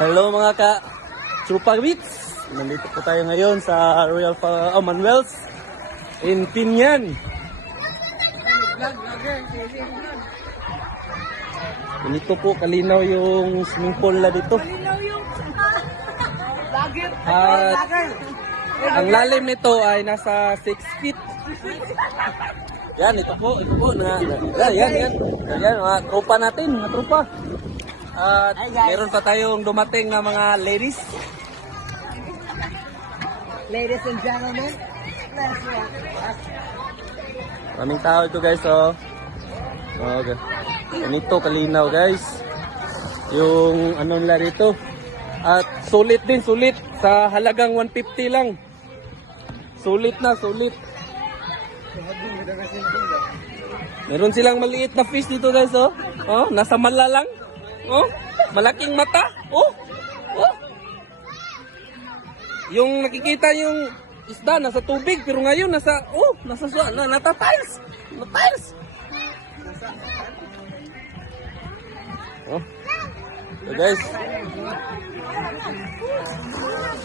Hello mga Trupa Beats. Nandito po tayo ngayon sa Royal Manuel's in Pinyan. Ganito po kalinaw yung swimming pool na dito. At ang lalim nito ay nasa 6 feet. Yan, ito po yan mga tropa natin, mga tropa. At meron pa tayong dumating na mga ladies. Ladies and gentlemen, let's rock. Maraming tao ito guys, oh. Okay. Ganito kalinaw guys. Yung ano nila rito. At sulit din, sulit. Sa halagang 150 lang. Sulit na, sulit. Meron silang maliit na fish dito guys, oh. Oh, nasa mala lang. Oh, malaking mata. Oh. Oh. Yung nakikita yung isda nasa tubig pero ngayon nasa tiles. Na tiles. Oh. So guys.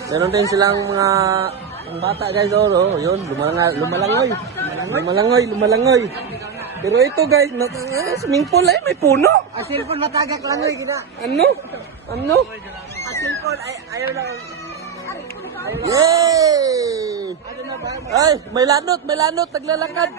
Meron din silang mga bata guys, oh, yun, lumalangoy. Pero ito guys, swimming pool ay may puno. Asin po matagak lang oy gina. Ano? Asin po ayaw lang. Yay! Ay, may lanot, naglalakad.